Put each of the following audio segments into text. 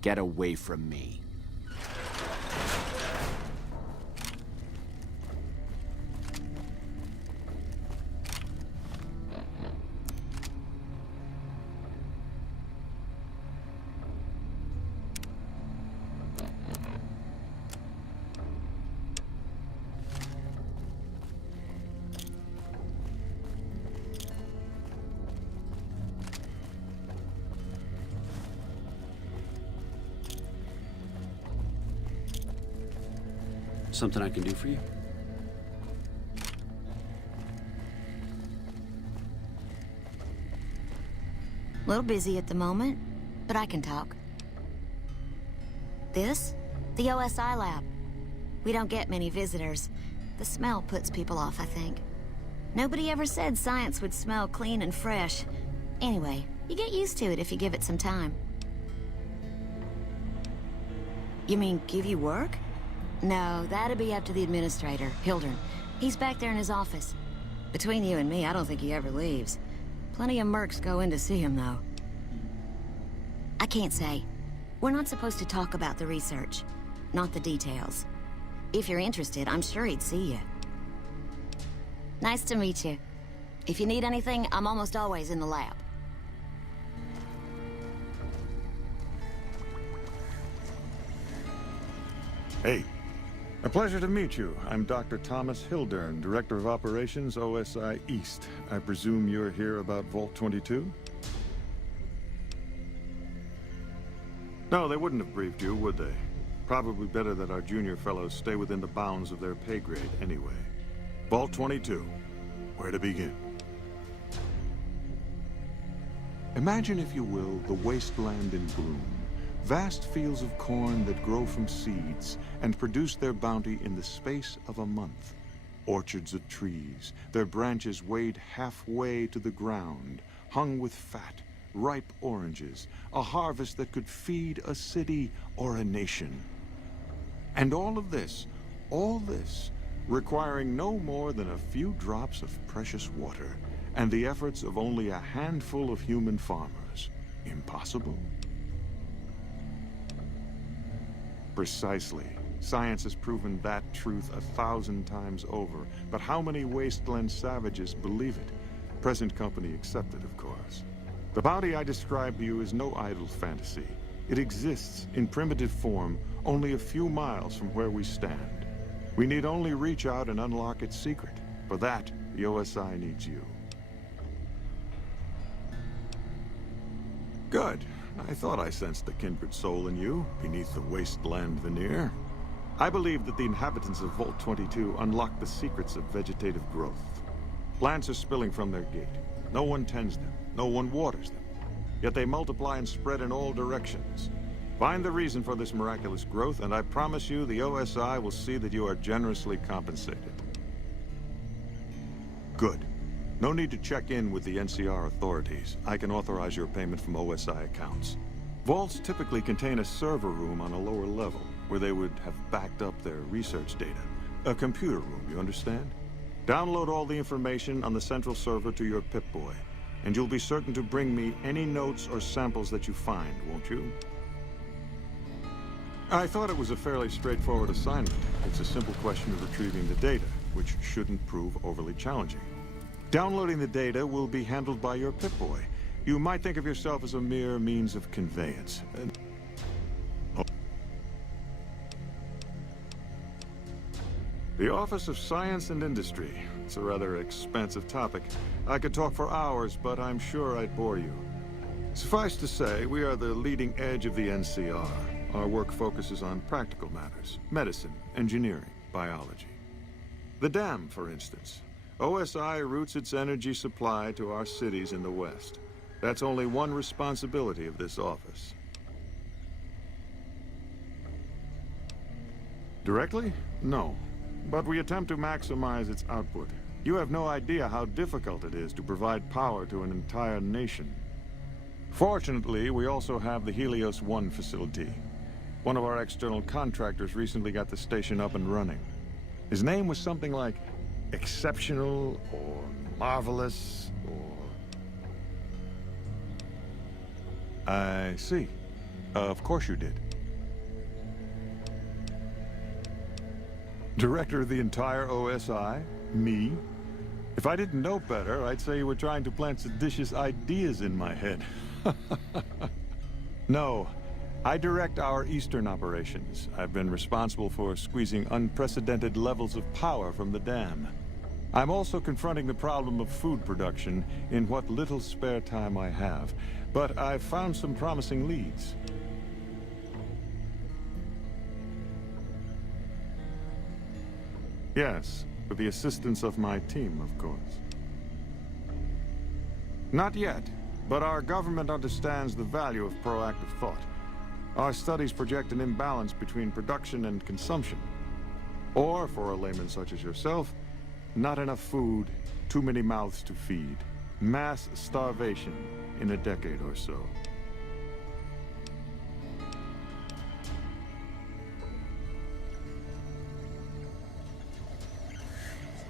Get away from me. Something I can do for you? A little busy at the moment, but I can talk. This? The OSI lab. We don't get many visitors. The smell puts people off, I think. Nobody ever said science would smell clean and fresh. Anyway, you get used to it if you give it some time. You mean give you work? No, that'd be up to the administrator, Hildern. He's back there in his office. Between you and me, I don't think he ever leaves. Plenty of mercs go in to see him, though. I can't say. We're not supposed to talk about the research, not the details. If you're interested, I'm sure he'd see you. Nice to meet you. If you need anything, I'm almost always in the lab. Hey. A pleasure to meet you. I'm Dr. Thomas Hildern, Director of Operations, OSI East. I presume you're here about Vault 22? No, they wouldn't have briefed you, would they? Probably better that our junior fellows stay within the bounds of their pay grade anyway. Vault 22. Where to begin? Imagine, if you will, the wasteland in bloom. Vast fields of corn that grow from seeds and produce their bounty in the space of a month. Orchards of trees, their branches weighed halfway to the ground, hung with fat, ripe oranges, a harvest that could feed a city or a nation. And all this, requiring no more than a few drops of precious water, and the efforts of only a handful of human farmers. Impossible? Precisely. Science has proven that truth 1,000 times over. But how many wasteland savages believe it? Present company accepted, of course. The bounty I described to you is no idle fantasy. It exists in primitive form only a few miles from where we stand. We need only reach out and unlock its secret. For that, the OSI needs you. Good. I thought I sensed the kindred soul in you, beneath the wasteland veneer. I believe that the inhabitants of Vault 22 unlock the secrets of vegetative growth. Plants are spilling from their gate. No one tends them, no one waters them. Yet they multiply and spread in all directions. Find the reason for this miraculous growth, and I promise you the OSI will see that you are generously compensated. Good. No need to check in with the NCR authorities. I can authorize your payment from OSI accounts. Vaults typically contain a server room on a lower level, where they would have backed up their research data. A computer room, you understand? Download all the information on the central server to your Pip-Boy, and you'll be certain to bring me any notes or samples that you find, won't you? I thought it was a fairly straightforward assignment. It's a simple question of retrieving the data, which shouldn't prove overly challenging. Downloading the data will be handled by your Pip-Boy. You might think of yourself as a mere means of conveyance. The Office of Science and Industry. It's a rather expansive topic. I could talk for hours, but I'm sure I'd bore you. Suffice to say, we are the leading edge of the NCR. Our work focuses on practical matters: medicine, engineering, biology. The dam, for instance. OSI routes its energy supply to our cities in the West. That's only one responsibility of this office. Directly? No. But we attempt to maximize its output. You have no idea how difficult it is to provide power to an entire nation. Fortunately, we also have the Helios 1 facility. One of our external contractors recently got the station up and running. His name was something like exceptional, or marvelous, or... I see. Of course you did. Director of the entire OSI? Me? If I didn't know better, I'd say you were trying to plant seditious ideas in my head. No, I direct our Eastern operations. I've been responsible for squeezing unprecedented levels of power from the dam. I'm also confronting the problem of food production in what little spare time I have, but I've found some promising leads. Yes, with the assistance of my team, of course. Not yet, but our government understands the value of proactive thought. Our studies project an imbalance between production and consumption. Or, for a layman such as yourself, not enough food, too many mouths to feed. Mass starvation in a decade or so.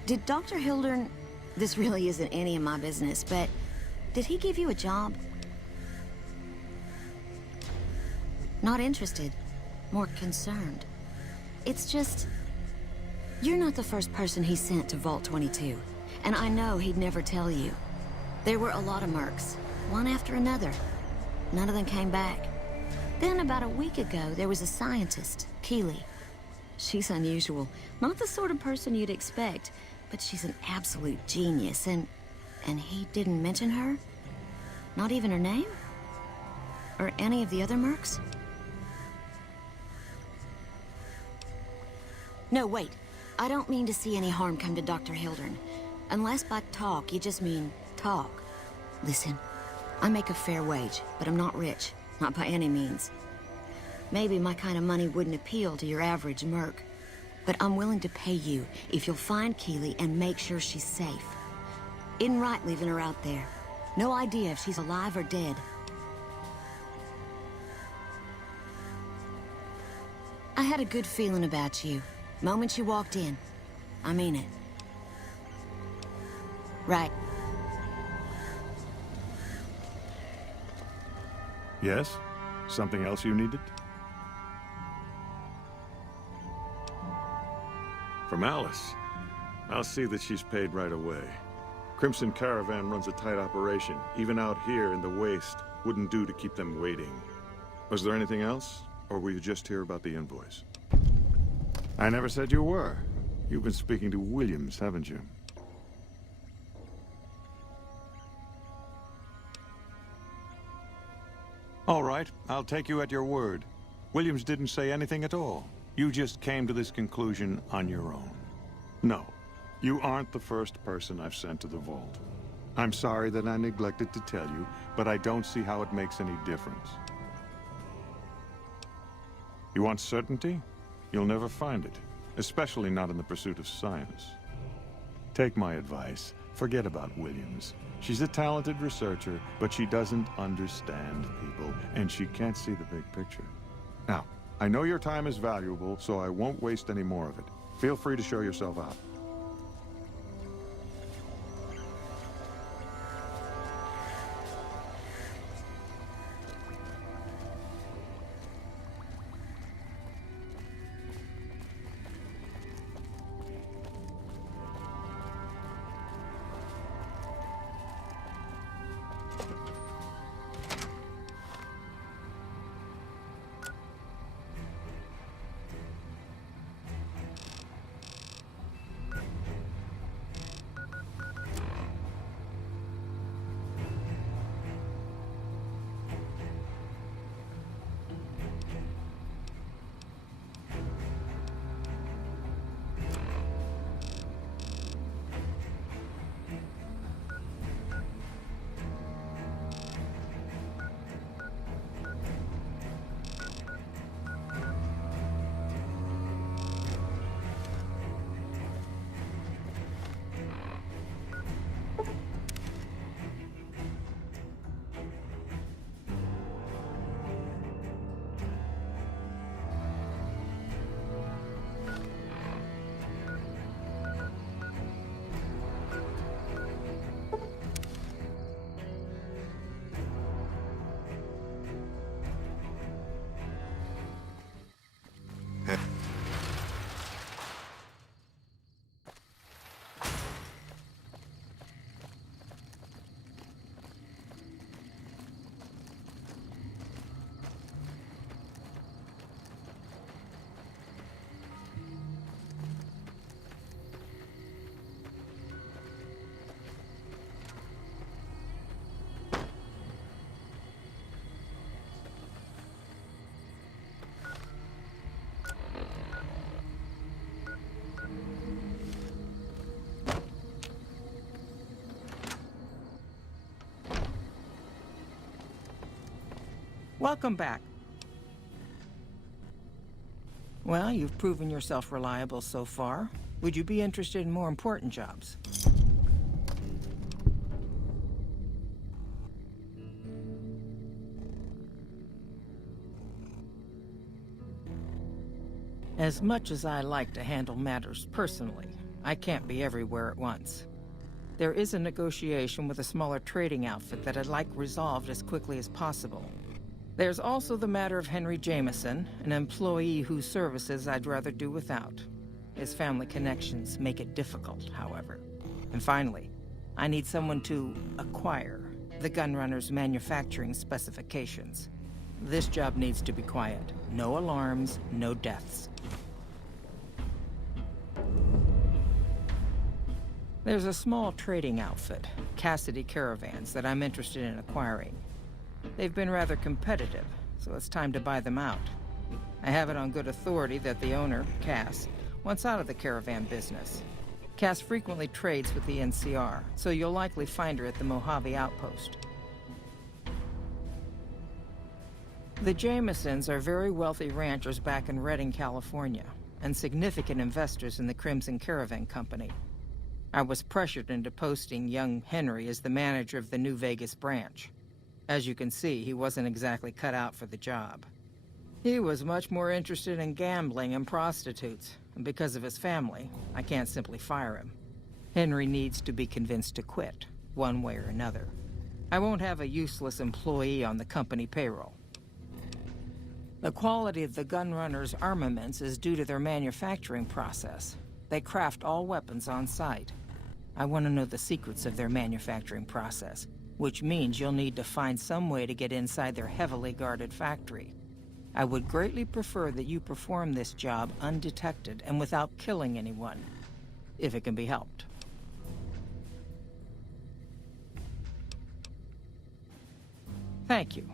Did Dr. Hildern... This really isn't any of my business, but... Did he give you a job? Not interested. More concerned. It's just... You're not the first person he sent to Vault 22. And I know he'd never tell you. There were a lot of mercs. One after another. None of them came back. Then about a week ago, there was a scientist, Keeley. She's unusual. Not the sort of person you'd expect. But she's an absolute genius, and he didn't mention her? Not even her name? Or any of the other mercs? No, wait. I don't mean to see any harm come to Dr. Hildern. Unless by talk, you just mean talk. Listen, I make a fair wage, but I'm not rich. Not by any means. Maybe my kind of money wouldn't appeal to your average merc. But I'm willing to pay you if you'll find Keeley and make sure she's safe. Isn't right leaving her out there. No idea if she's alive or dead. I had a good feeling about you. Moment you walked in. I mean it. Right. Yes? Something else you needed? From Alice. I'll see that she's paid right away. Crimson Caravan runs a tight operation. Even out here in the waste, wouldn't do to keep them waiting. Was there anything else? Or were you just here about the invoice? I never said you were. You've been speaking to Williams, haven't you? All right, I'll take you at your word. Williams didn't say anything at all. You just came to this conclusion on your own. No, you aren't the first person I've sent to the vault. I'm sorry that I neglected to tell you, but I don't see how it makes any difference. You want certainty? You'll never find it, especially not in the pursuit of science. Take my advice. Forget about Williams. She's a talented researcher, but she doesn't understand people, and she can't see the big picture. Now, I know your time is valuable, so I won't waste any more of it. Feel free to show yourself out. Welcome back. Well, you've proven yourself reliable so far. Would you be interested in more important jobs? As much as I like to handle matters personally, I can't be everywhere at once. There is a negotiation with a smaller trading outfit that I'd like resolved as quickly as possible. There's also the matter of Henry Jameson, an employee whose services I'd rather do without. His family connections make it difficult, however. And finally, I need someone to acquire the Gunrunner's manufacturing specifications. This job needs to be quiet. No alarms, no deaths. There's a small trading outfit, Cassidy Caravans, that I'm interested in acquiring. They've been rather competitive, so it's time to buy them out. I have it on good authority that the owner, Cass, wants out of the caravan business. Cass frequently trades with the NCR, so you'll likely find her at the Mojave outpost. The Jamesons are very wealthy ranchers back in Redding, California, and significant investors in the Crimson Caravan Company. I was pressured into posting young Henry as the manager of the New Vegas branch. As you can see, he wasn't exactly cut out for the job. He was much more interested in gambling and prostitutes, and because of his family, I can't simply fire him. Henry needs to be convinced to quit, one way or another. I won't have a useless employee on the company payroll. The quality of the Gunrunner's armaments is due to their manufacturing process. They craft all weapons on site. I want to know the secrets of their manufacturing process, which means you'll need to find some way to get inside their heavily guarded factory. I would greatly prefer that you perform this job undetected and without killing anyone, if it can be helped. Thank you.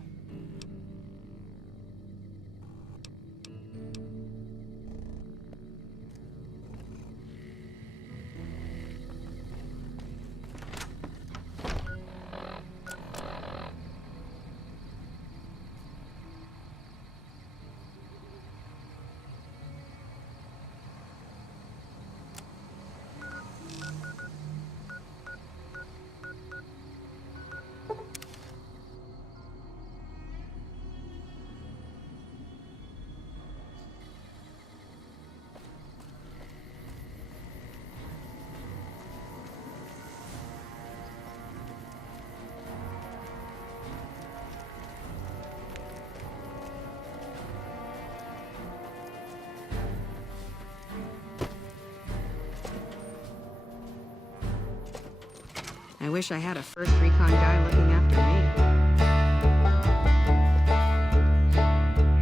I wish I had a first recon guy looking after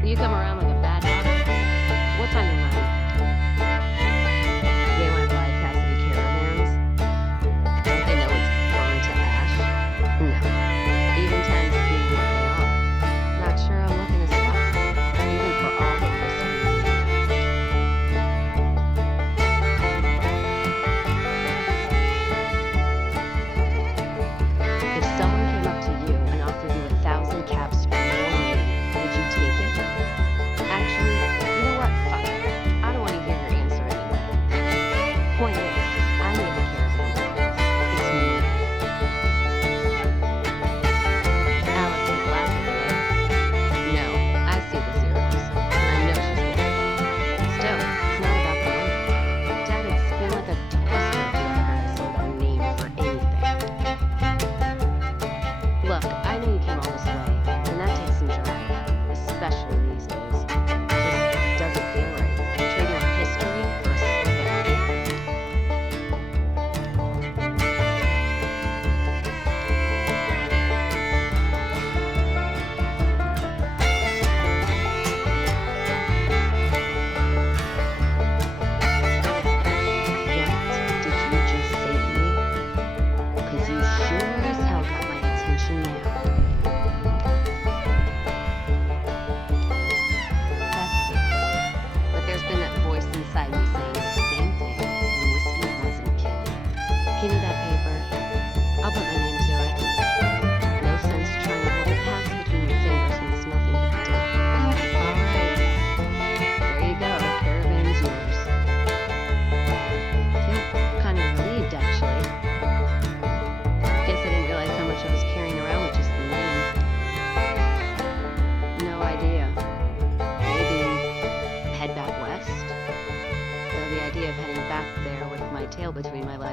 me. You come around like a bad habit. What's on your mind? They want to buy Cassidy Caravans? Don't they know it's burned to ash? No. Even times being what they are. Not sure I'm looking to stop. Even for all the risk. If someone came up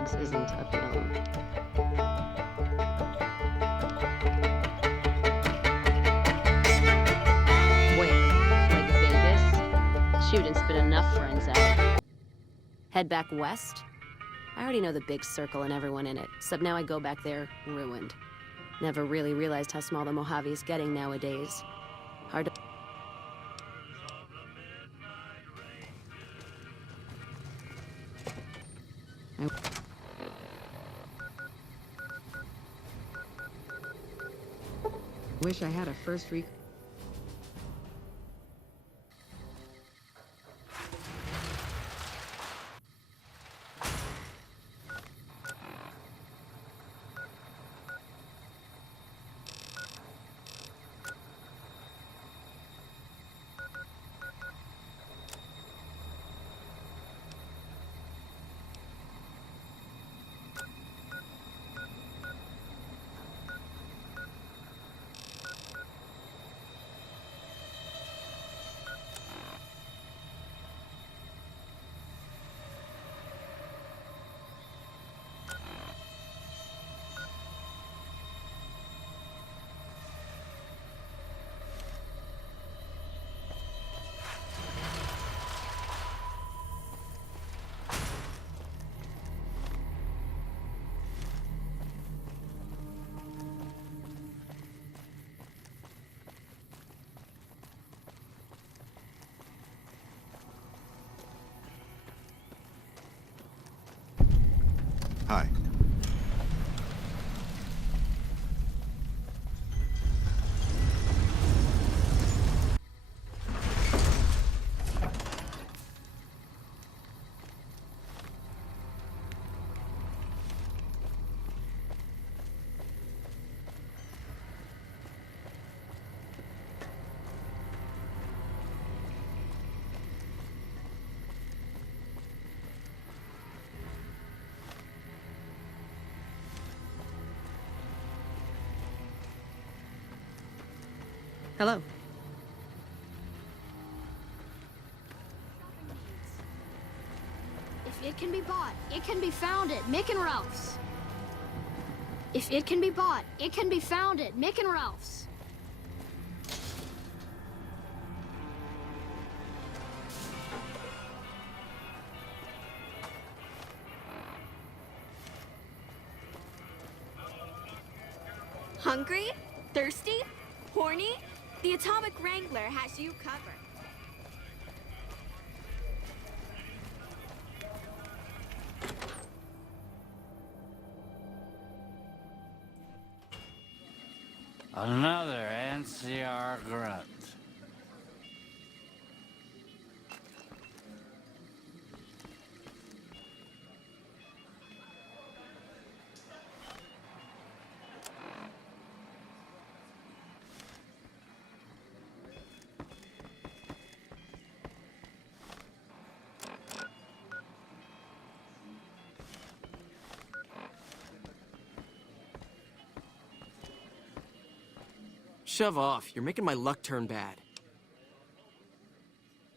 Besides, isn't a film. Wait, like Vegas? Shoot and spit enough friends out. Head back west? I already know the big circle and everyone in it, except now I go back there, ruined. Never really realized how small the Mojave is getting nowadays. Hard to... Wish I had a first recon. Hi. Hello. If it can be bought, it can be found at Mick and Ralph's. If it can be bought, it can be found at Mick and Ralph's. Hungry? Thirsty? Horny? The Atomic Wrangler has you covered. Another NCR grunt. Shove off. You're making my luck turn bad.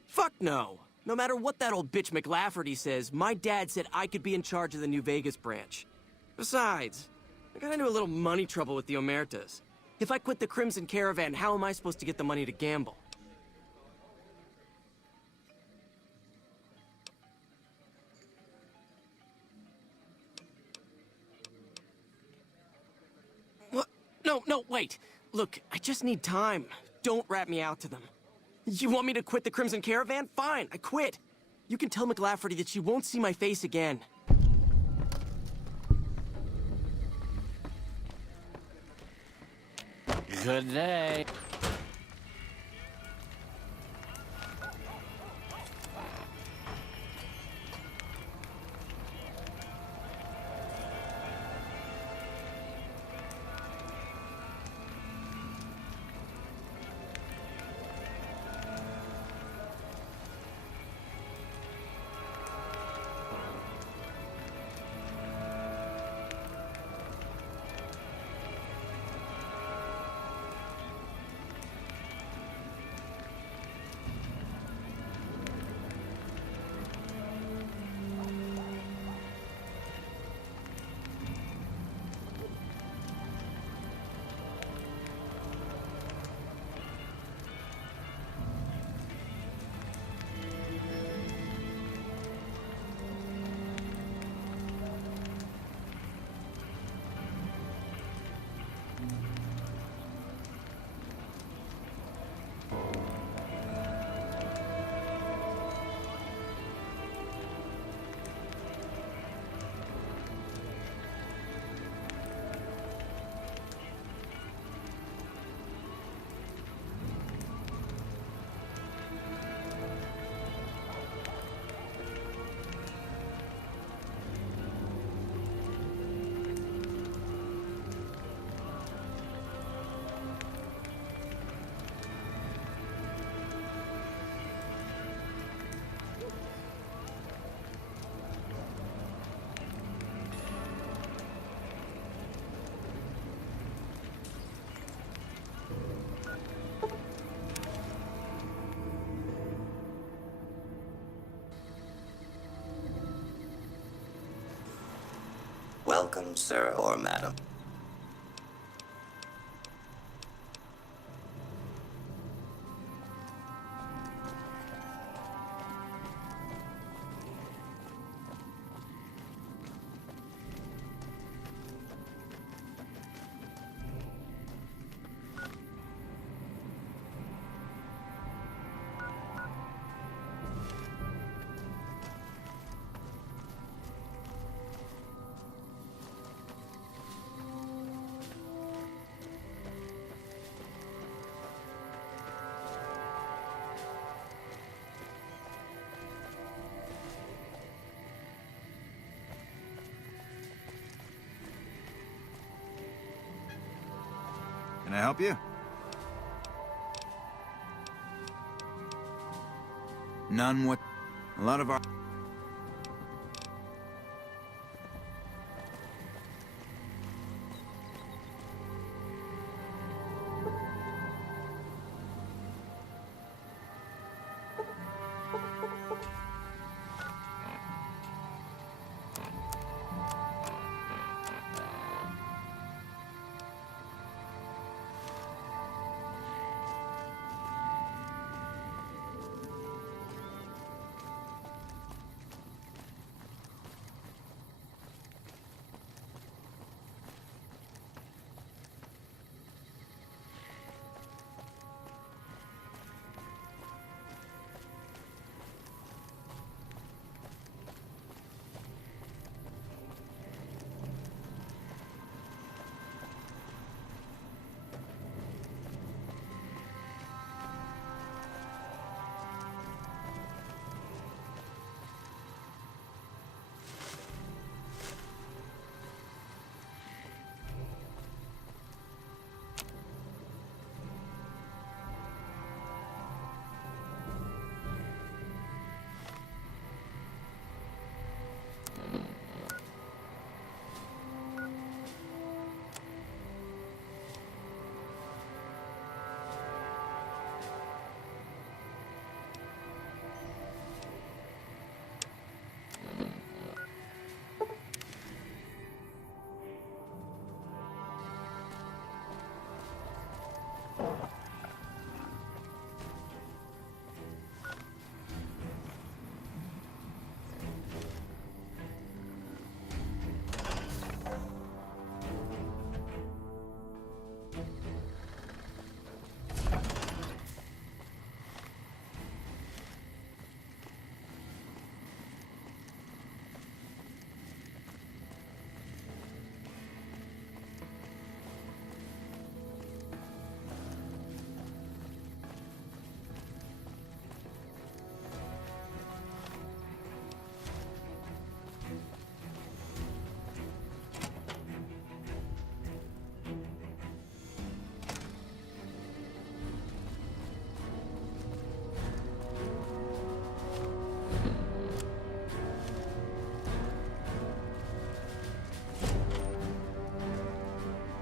Fuck no. No matter what that old bitch McLafferty says, my dad said I could be in charge of the New Vegas branch. Besides, I got into a little money trouble with the Omertas. If I quit the Crimson Caravan, how am I supposed to get the money to gamble? What? No, wait. Look, I just need time. Don't rat me out to them. You want me to quit the Crimson Caravan? Fine, I quit. You can tell McLafferty that she won't see my face again. Good day. Welcome, sir or madam. Can I help you? None what... A lot of our...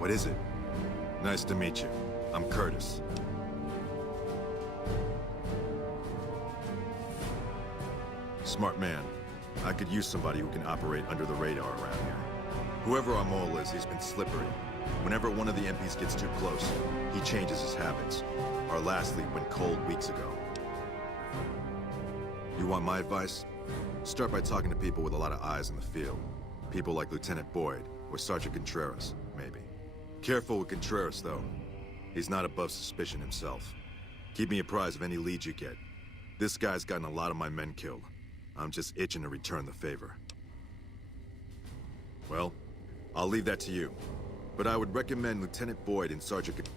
What is it? Nice to meet you. I'm Curtis. Smart man. I could use somebody who can operate under the radar around here. Whoever our mole is, he's been slippery. Whenever one of the MPs gets too close, he changes his habits. Our last lead went cold weeks ago. You want my advice? Start by talking to people with a lot of eyes in the field. People like Lieutenant Boyd, or Sergeant Contreras, maybe. Careful with Contreras, though. He's not above suspicion himself. Keep me apprised of any leads you get. This guy's gotten a lot of my men killed. I'm just itching to return the favor. Well, I'll leave that to you. But I would recommend Lieutenant Boyd and Sergeant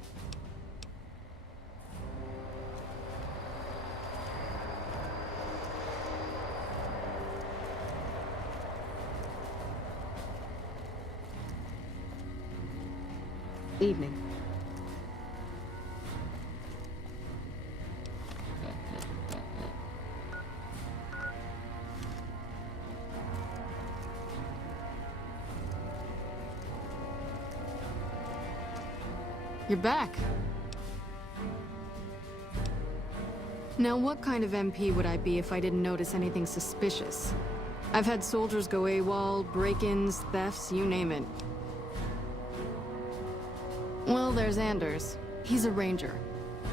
Evening. You're back. Now, what kind of MP would I be if I didn't notice anything suspicious? I've had soldiers go AWOL, break-ins, thefts, you name it. Well, there's Anders. He's a ranger.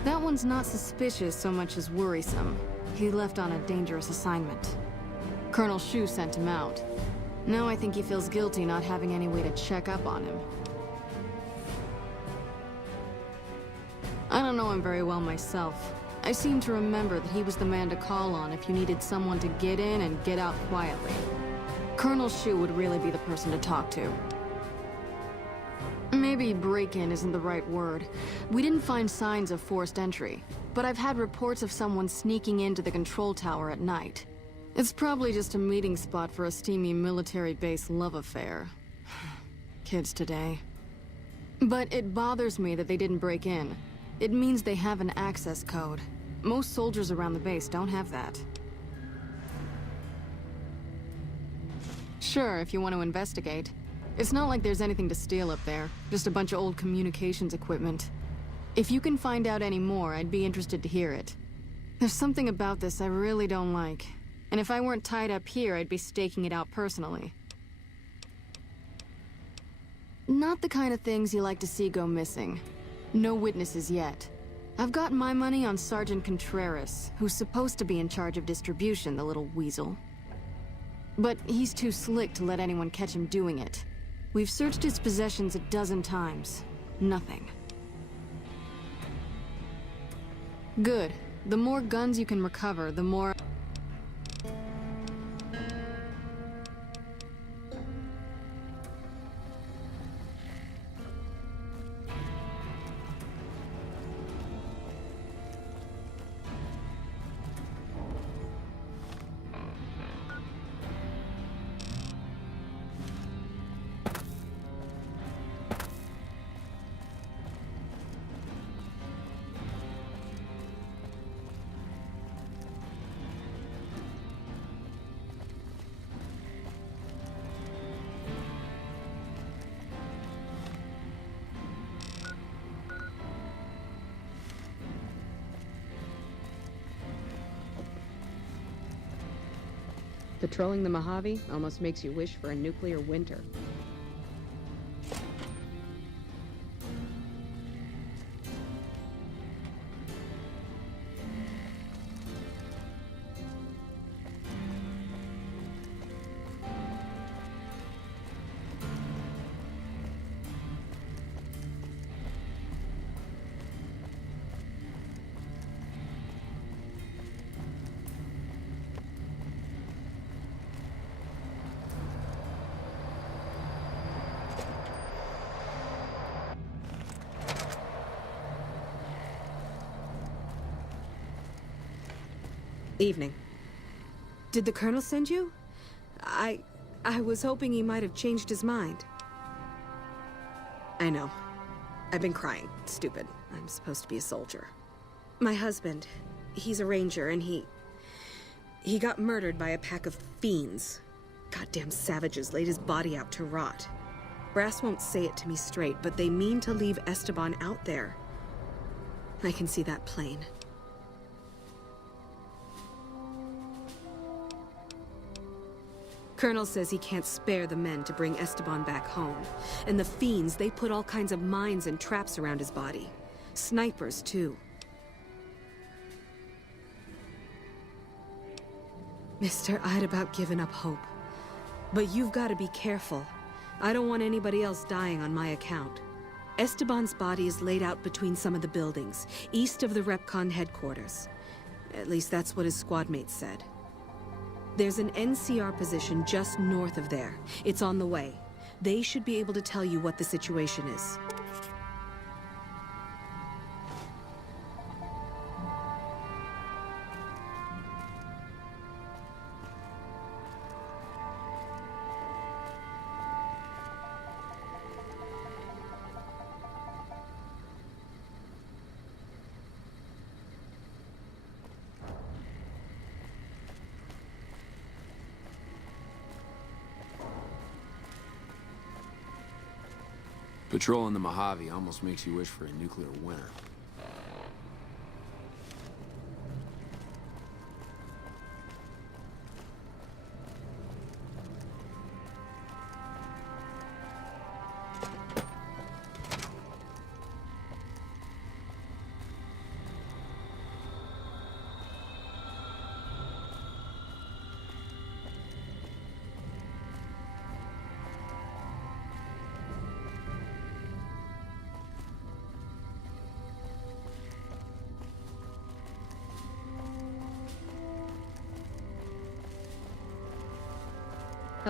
That one's not suspicious so much as worrisome. He left on a dangerous assignment. Colonel Shu sent him out. Now I think he feels guilty not having any way to check up on him. I don't know him very well myself. I seem to remember that he was the man to call on if you needed someone to get in and get out quietly. Colonel Shu would really be the person to talk to. Maybe break-in isn't the right word. We didn't find signs of forced entry, but I've had reports of someone sneaking into the control tower at night. It's probably just a meeting spot for a steamy military base love affair. Kids today. But it bothers me that they didn't break in. It means they have an access code. Most soldiers around the base don't have that. Sure, if you want to investigate. It's not like there's anything to steal up there, just a bunch of old communications equipment. If you can find out any more, I'd be interested to hear it. There's something about this I really don't like. And if I weren't tied up here, I'd be staking it out personally. Not the kind of things you like to see go missing. No witnesses yet. I've got my money on Sergeant Contreras, who's supposed to be in charge of distribution, the little weasel. But he's too slick to let anyone catch him doing it. We've searched his possessions a dozen times. Nothing. Good. The more guns you can recover, the more... Patrolling the Mojave almost makes you wish for a nuclear winter. Evening. Did the Colonel send you? I was hoping he might have changed his mind. I know. I've been crying. Stupid. I'm supposed to be a soldier. My husband, he's a ranger, and he got murdered by a pack of fiends. Goddamn savages laid his body out to rot. Brass won't say it to me straight, but they mean to leave Esteban out there. I can see that plain. Colonel says he can't spare the men to bring Esteban back home. And the fiends, they put all kinds of mines and traps around his body. Snipers, too. Mister, I'd about given up hope. But you've got to be careful. I don't want anybody else dying on my account. Esteban's body is laid out between some of the buildings, east of the Repcon headquarters. At least that's what his squad mates said. There's an NCR position just north of there. It's on the way. They should be able to tell you what the situation is. Patrolling the Mojave almost makes you wish for a nuclear winter.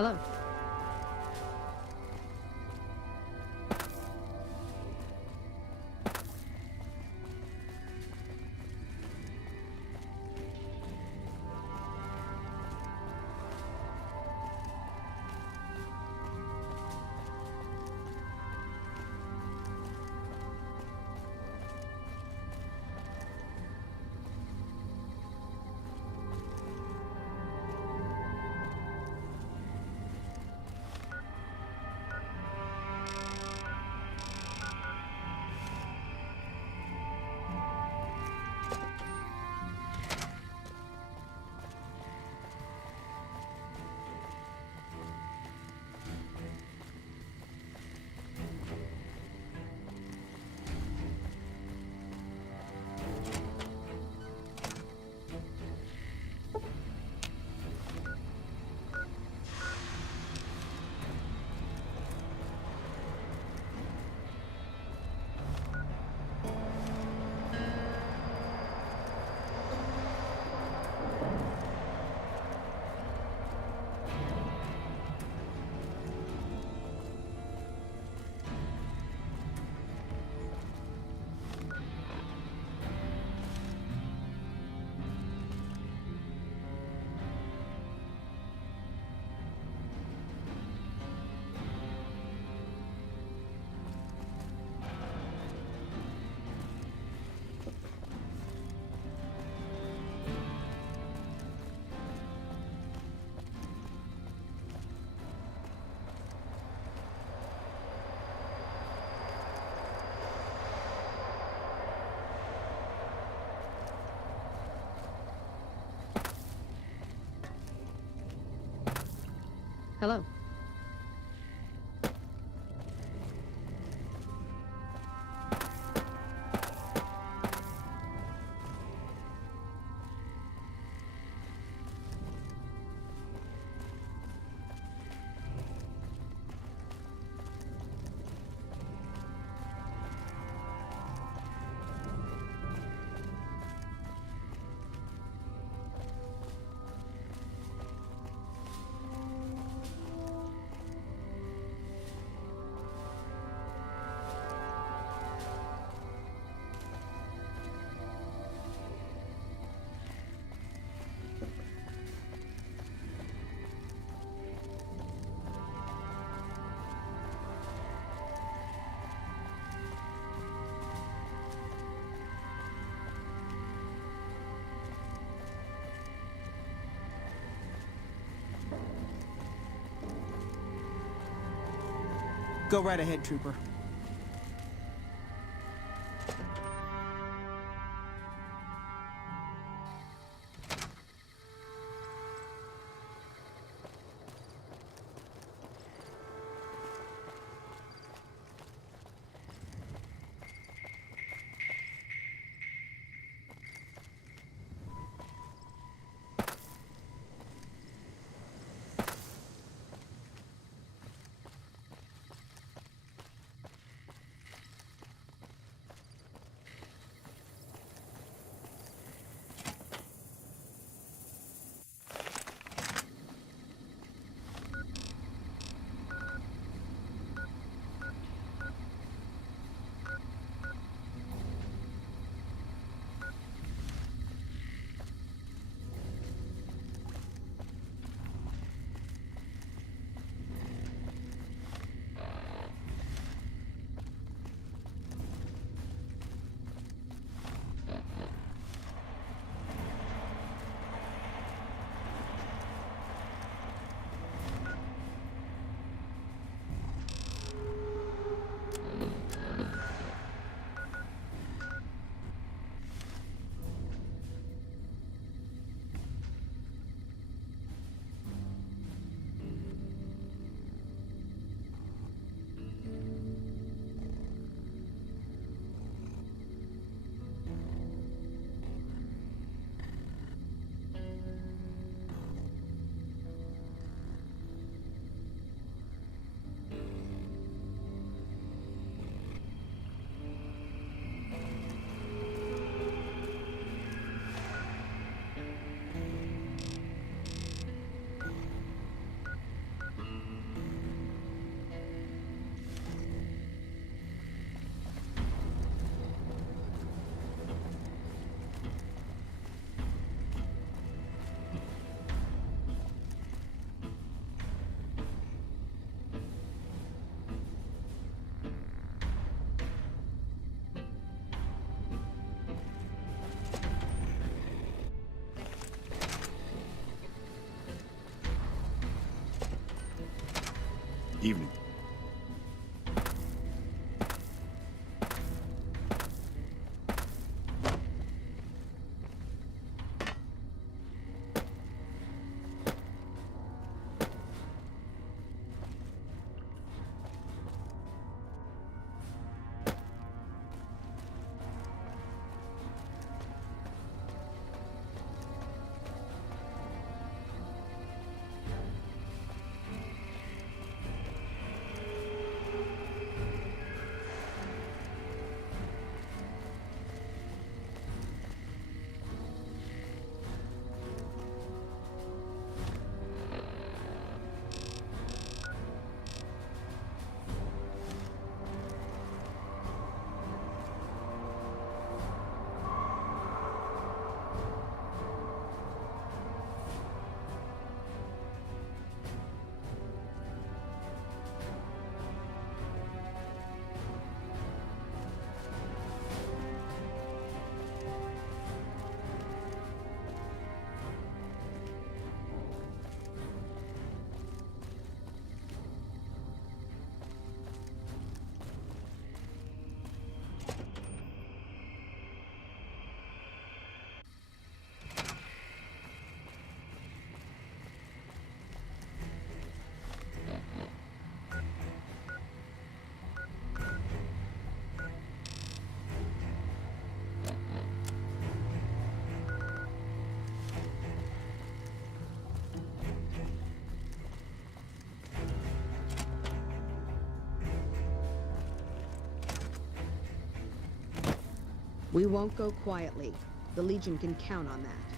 Hello. Hello. Go right ahead, Trooper. Evening. We won't go quietly. The Legion can count on that.